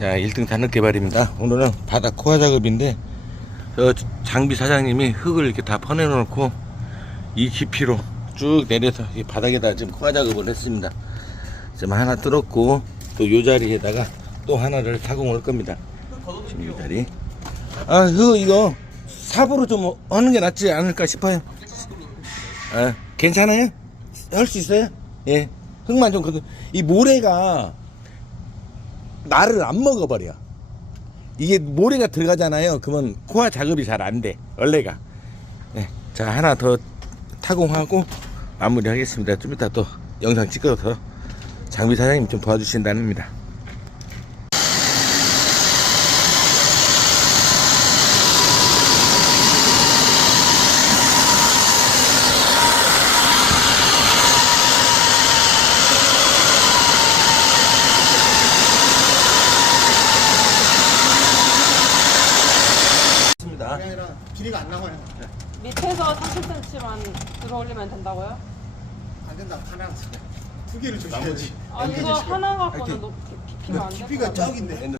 자, 1등 단흙 개발입니다. 오늘은 바닥 코아 작업인데, 저 장비 사장님이 흙을 이렇게 다 퍼내 놓고, 이 깊이로 쭉 내려서 이 바닥에다 지금 코아 작업을 했습니다. 지금 하나 뚫었고, 또 요 자리에다가 또 하나를 타공을 겁니다. 지금 이 자리. 아, 그, 이거, 삽으로 좀 하는 게 낫지 않을까 싶어요. 아, 괜찮아요? 할 수 있어요? 예. 흙만 좀, 그래도, 이 모래가, 나를 안 먹어버려. 이게 모래가 들어가잖아요. 그러면 코아 작업이 잘 안 돼. 원래가. 네. 자, 하나 더 타공하고 마무리 하겠습니다. 좀 이따 또 영상 찍어서 장비 사장님 좀 도와주신다는니다. 그게 아니라 길이가 안 나와요. 밑에서 30cm만 들어 올리면 된다고요? 안 된다. 하나 두 개를 주셔야지. 아니 이거 하나 갖고는 높이 깊이가 안 돼. 깊이가 저긴데.